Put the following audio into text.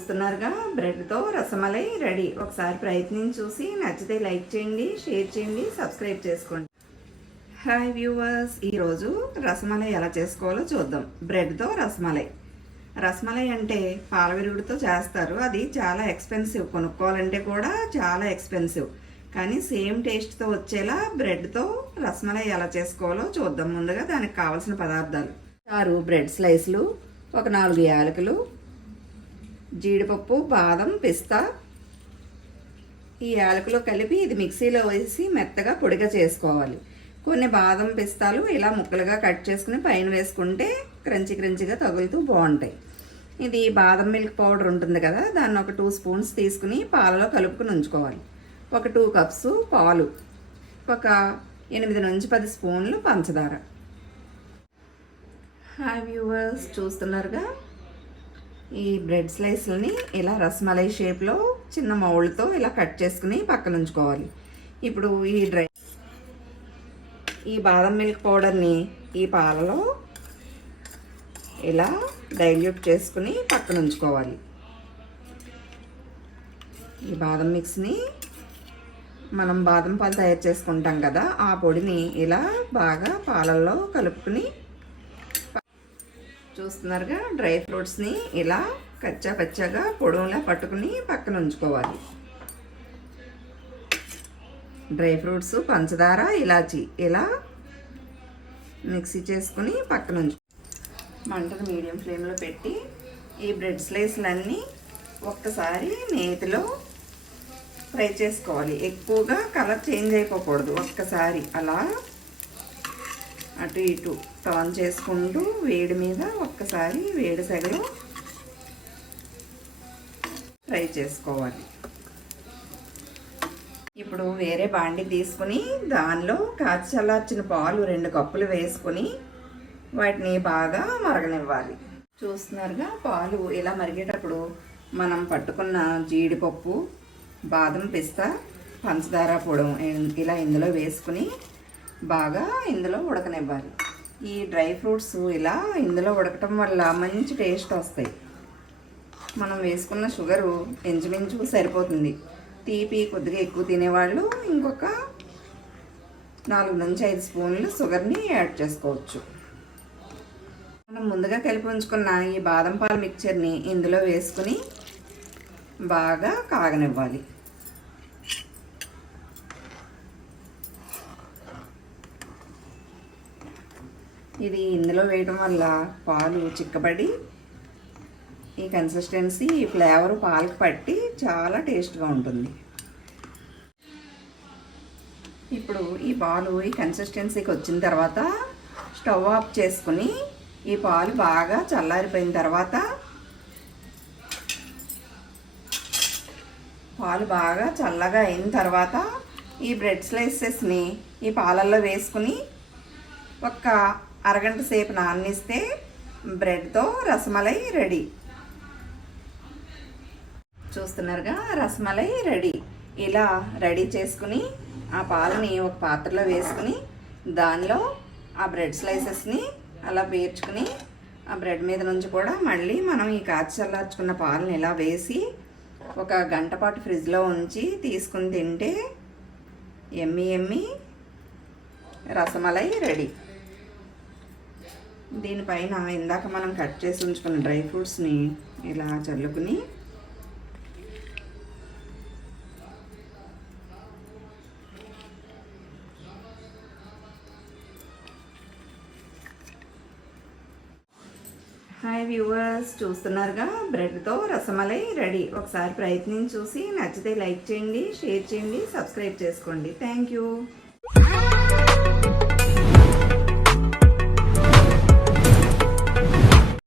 చూస్తున్నారుగా, బ్రెడ్తో రసమలై రెడీ. ఒకసారి ప్రయత్నించి చూసి నచ్చితే లైక్ చేయండి, షేర్ చేయండి, సబ్స్క్రైబ్ చేసుకోండి. హాయ్ వ్యూవర్స్, ఈరోజు రసమలై ఎలా చేసుకోవాలో చూద్దాం. బ్రెడ్తో రసమలై. రసమలై అంటే పాలవిరుగుడితో చేస్తారు. అది చాలా ఎక్స్పెన్సివ్, కొనుక్కోవాలంటే కూడా చాలా ఎక్స్పెన్సివ్. కానీ సేమ్ టేస్ట్తో వచ్చేలా బ్రెడ్తో రసమలై ఎలా చేసుకోవాలో చూద్దాం. ముందుగా దానికి కావాల్సిన పదార్థాలు: 6 బ్రెడ్ స్లైస్లు, ఒక 4 యాలకులు, జీడిపప్పు, బాదం, పిస్తా. ఈ యాలకులు కలిపి ఇది మిక్సీలో వేసి మెత్తగా పొడిగా చేసుకోవాలి. కొన్ని బాదం, పిస్తాలు ఇలా ముక్కలుగా కట్ చేసుకుని పైన వేసుకుంటే క్రంచీ క్రంచీగా తగులుతూ బాగుంటాయి. ఇది బాదం మిల్క్ పౌడర్ ఉంటుంది కదా, దాన్ని ఒక 2 స్పూన్స్ తీసుకుని పాలలో కలుపుకుని ఉంచుకోవాలి. ఒక 2 కప్స్ పాలు, ఒక 8 నుంచి 10 స్పూన్లు పంచదార. హాయ్ వ్యూవర్స్, చూస్తున్నారుగా, ఈ బ్రెడ్ స్లైస్లని ఇలా రసమలై షేప్లో చిన్న మౌల్డ్తో ఇలా కట్ చేసుకుని పక్కన ఉంచుకోవాలి. ఇప్పుడు ఈ బాదం మిల్క్ పౌడర్ని ఈ పాలలో ఇలా డైల్యూట్ చేసుకుని పక్కన ఉంచుకోవాలి. ఈ బాదం మిక్స్ని మనం బాదం పాలు తయారు చేసుకుంటాం కదా, ఆ పొడిని ఇలా బాగా పాలల్లో కలుపుకుని, చూస్తున్నారుగా, డ్రై ఫ్రూట్స్ని ఇలా కచ్చా పచ్చాగా పొడువులా పట్టుకుని పక్కన ఉంచుకోవాలి. డ్రై ఫ్రూట్స్, పంచదార, ఇలాచి ఇలా మిక్సీ చేసుకుని పక్కన ఉంచు. మంటను మీడియం ఫ్లేమ్లో పెట్టి ఈ బ్రెడ్ స్లైస్లన్నీ ఒక్కసారి నేతిలో ఫ్రై చేసుకోవాలి. ఎక్కువగా కలర్ చేంజ్ అయిపోకూడదు. ఒక్కసారి అలా అటు ఇటు టర్న్ చేసుకుంటూ వేడి మీద ఒక్కసారి వేడి సెగలో ఫ్రై చేసుకోవాలి. ఇప్పుడు వేరే బాండి తీసుకుని దానిలో కాచి చల్లార్చిన పాలు 2 కప్పులు వేసుకుని వాటిని బాగా మరగనివ్వాలి. చూస్తున్నారుగా, పాలు ఇలా మరిగేటప్పుడు మనం పట్టుకున్న జీడిపప్పు, బాదం, పిస్తా, పంచదార పొడి ఇలా ఇందులో వేసుకుని బాగా ఇందులో ఉడకనివ్వాలి. ఈ డ్రై ఫ్రూట్స్ ఇలా ఇందులో ఉడకటం వల్ల మంచి టేస్ట్ వస్తాయి. మనం వేసుకున్న షుగరు ఇంచుమించు సరిపోతుంది. తీపి కొద్దిగా ఎక్కువ తినేవాళ్ళు ఇంకొక 4 నుంచి 5 స్పూన్లు షుగర్ని యాడ్ చేసుకోవచ్చు. మనం ముందుగా కలిపి ఉంచుకున్న ఈ బాదం పాల మిక్చర్ని ఇందులో వేసుకుని బాగా కాగనివ్వాలి. ఇది ఇందులో వేయడం వల్ల పాలు చిక్కబడి ఈ కన్సిస్టెన్సీ, ఈ ఫ్లేవర్ పాలకు పట్టి చాలా టేస్ట్గా ఉంటుంది. ఇప్పుడు ఈ పాలు ఈ కన్సిస్టెన్సీకి వచ్చిన తర్వాత స్టవ్ ఆఫ్ చేసుకుని ఈ పాలు బాగా చల్లారిపోయిన తర్వాత, పాలు బాగా చల్లగా అయిన తర్వాత ఈ బ్రెడ్ స్లైసెస్ని ఈ పాలల్లో వేసుకుని ఒక అరగంట సేపు నాననిస్తే బ్రెడ్తో రసమలై రెడీ. చూస్తున్నారుగా, రసమలై రెడీ. ఇలా రెడీ చేసుకుని ఆ పాలని ఒక పాత్రలో వేసుకుని దానిలో ఆ బ్రెడ్ స్లైసెస్ని అలా పేర్చుకుని ఆ బ్రెడ్ మీద నుంచి కూడా మళ్ళీ మనం ఈ కాచి చల్లార్చుకున్న పాలని ఇలా వేసి ఒక గంట పాటు ఫ్రిడ్జ్లో ఉంచి తీసుకుని తింటే ఎమ్మి ఎమ్మి రసమలై రెడీ. దీనిపైన ఇందాక మనం కట్ చేసి ఉంచుకున్న డ్రై ఫ్రూట్స్ని ఇలా చల్లుకుని హాయ్ వ్యూవర్స్, చూస్తున్నారుగా, బ్రెడ్తో రసమలై రెడీ. ఒకసారి ప్రయత్నించి చూసి నచ్చితే లైక్ చేయండి, షేర్ చేయండి, సబ్స్క్రైబ్ చేసుకోండి. Thank you.